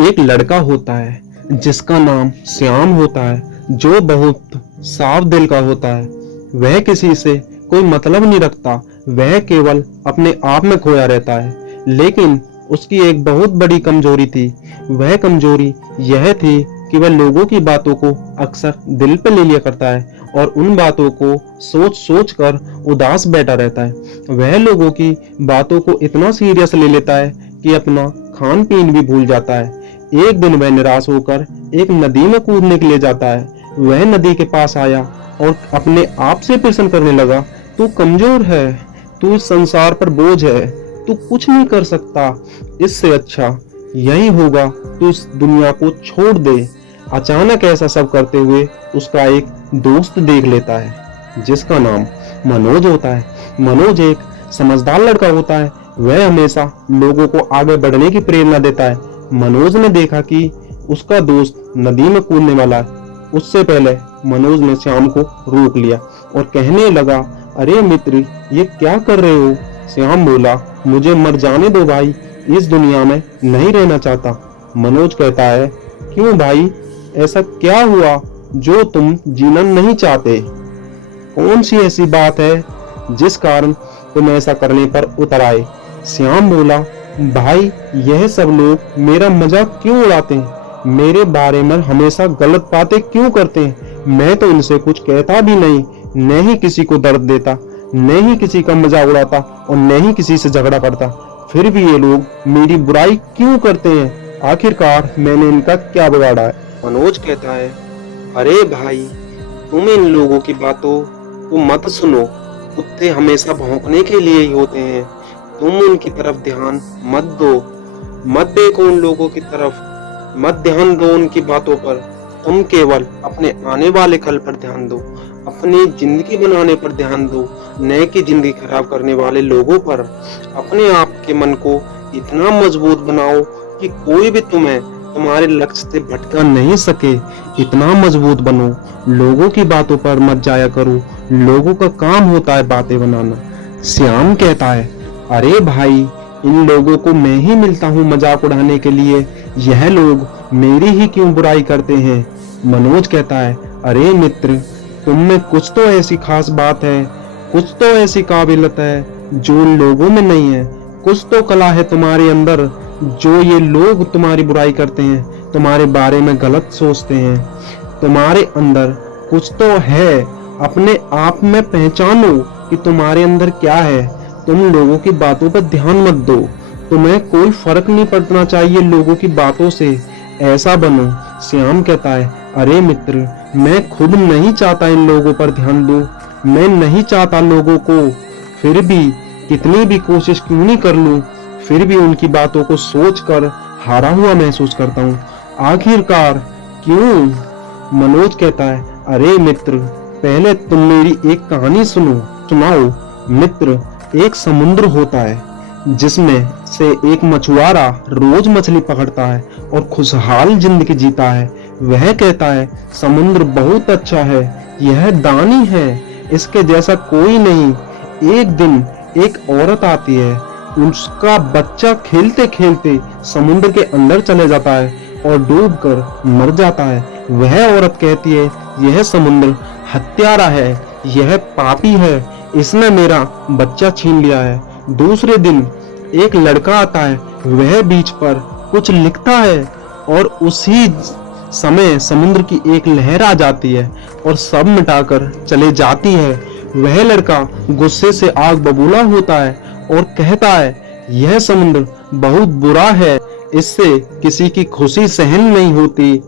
एक लड़का होता है जिसका नाम श्याम होता है, जो बहुत साफ दिल का होता है। वह किसी से कोई मतलब नहीं रखता, वह केवल अपने आप में खोया रहता है। लेकिन उसकी एक बहुत बड़ी कमजोरी थी। वह कमजोरी यह थी कि वह लोगों की बातों को अक्सर दिल पर ले लिया करता है और उन बातों को सोच सोच कर उदास बैठा रहता है। वह लोगों की बातों को इतना सीरियस ले लेता है कि अपना खान पीन भी भूल जाता है। एक दिन वह निराश होकर एक नदी में कूदने के लिए जाता है। वह नदी के पास आया और अपने आप से प्रश्न करने लगा, तू कमजोर है, तू इस संसार पर बोझ है, तू कुछ नहीं कर सकता। इससे अच्छा यही होगा तू इस दुनिया को छोड़ दे। अचानक ऐसा सब करते हुए उसका एक दोस्त देख लेता है जिसका नाम मनोज होता है। मनोज एक समझदार लड़का होता है। वह हमेशा लोगों को आगे बढ़ने की प्रेरणा देता है। मनोज ने देखा कि उसका दोस्त नदी में कूदने वाला है। उससे पहले मनोज ने श्याम को रोक लिया और कहने लगा, अरे मित्र, ये क्या कर रहे हो? श्याम बोला, मुझे मर जाने दो भाई, इस दुनिया में नहीं रहना चाहता। मनोज कहता है, क्यों भाई, ऐसा क्या हुआ जो तुम जीना नहीं चाहते? कौन सी ऐसी बात है जिस कारण तुम ऐसा करने पर उतर आए? श्याम बोला, भाई, यह सब लोग मेरा मजाक क्यों उड़ाते हैं? मेरे बारे में हमेशा गलत बातें क्यों करते हैं? मैं तो इनसे कुछ कहता भी नहीं, न ही किसी को दर्द देता, न ही किसी का मजाक उड़ाता और न ही किसी से झगड़ा करता। फिर भी ये लोग मेरी बुराई क्यों करते हैं? आखिरकार मैंने इनका क्या बिगाड़ा है? मनोज कहता है, अरे भाई, तुम इन लोगों की बातों को मत सुनो। कुत्ते हमेशा भौंकने के लिए ही होते हैं। तुम उनकी तरफ ध्यान मत दो, मत देखो उन लोगों की तरफ, मत ध्यान दो उनकी बातों पर। तुम केवल अपने आने वाले कल पर ध्यान दो, अपनी जिंदगी बनाने पर ध्यान दो, न कि जिंदगी खराब करने वाले लोगों पर। अपने आप के मन को इतना मजबूत बनाओ कि कोई भी तुम्हें तुम्हारे लक्ष्य से भटका नहीं सके। इतना मजबूत बनो, लोगों की बातों पर मत जाया करो। लोगों का काम होता है बातें बनाना। श्याम कहता है, अरे भाई, इन लोगों को मैं ही मिलता हूँ मजाक उड़ाने के लिए, यह लोग मेरी ही क्यों बुराई करते हैं? मनोज कहता है, अरे मित्र, तुम में कुछ तो ऐसी खास बात है, कुछ तो ऐसी काबिलियत है जो उन लोगों में नहीं है। कुछ तो कला है तुम्हारे अंदर जो ये लोग तुम्हारी बुराई करते हैं, तुम्हारे बारे में गलत सोचते हैं। तुम्हारे अंदर कुछ तो है, अपने आप में पहचानो कि तुम्हारे अंदर क्या है। तुम लोगों की बातों पर ध्यान मत दो। तुम्हें कोई फर्क नहीं पड़ना चाहिए लोगों की बातों से, ऐसा बनो। श्याम कहता है, अरे मित्र, मैं खुद नहीं चाहता इन लोगों पर ध्यान दूं, मैं नहीं चाहता लोगों को, फिर भी कितनी भी कोशिश क्यों नहीं कर लूं, फिर भी उनकी बातों को सोचकर हारा हुआ महसूस करता हूँ। आखिरकार क्यों? मनोज कहता है, अरे मित्र, पहले तुम मेरी एक कहानी सुनाओ। मित्र, एक समुद्र होता है जिसमें से एक मछुआरा रोज मछली पकड़ता है और खुशहाल जिंदगी जीता है। वह कहता है, समुद्र बहुत अच्छा है, यह दानी है, इसके जैसा कोई नहीं। एक दिन एक औरत आती है, उसका बच्चा खेलते खेलते समुद्र के अंदर चले जाता है और डूबकर मर जाता है। वह औरत कहती है, यह समुद्र हत्यारा है, यह पापी है, इसने मेरा बच्चा छीन लिया है। दूसरे दिन एक लड़का आता है, वह बीच पर कुछ लिखता है और उसी समय समुद्र की एक लहर आ जाती है और सब मिटाकर चले जाती है। वह लड़का गुस्से से आग बबूला होता है और कहता है, यह समुद्र बहुत बुरा है, इससे किसी की खुशी सहन नहीं होती।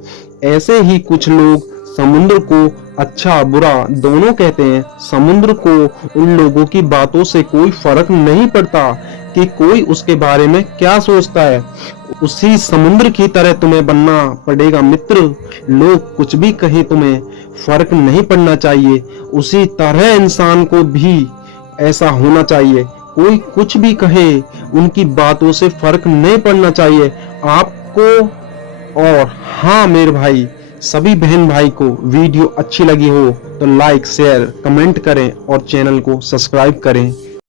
ऐसे ही कुछ लोग समुद्र को अच्छा बुरा दोनों कहते हैं। समुद्र को उन लोगों की बातों से कोई फर्क नहीं पड़ता कि कोई उसके बारे में क्या सोचता है। उसी समुद्र की तरह तुम्हें बनना पड़ेगा मित्र। लोग कुछ भी कहें, तुम्हें फर्क नहीं पड़ना चाहिए। उसी तरह इंसान को भी ऐसा होना चाहिए। कोई कुछ भी कहे, उनकी बातों से फर्क नहीं पड़ना चाहिए आपको। और हाँ मेरे भाई, सभी बहन भाई को वीडियो अच्छी लगी हो तो लाइक, शेयर, कमेंट करें और चैनल को सब्सक्राइब करें।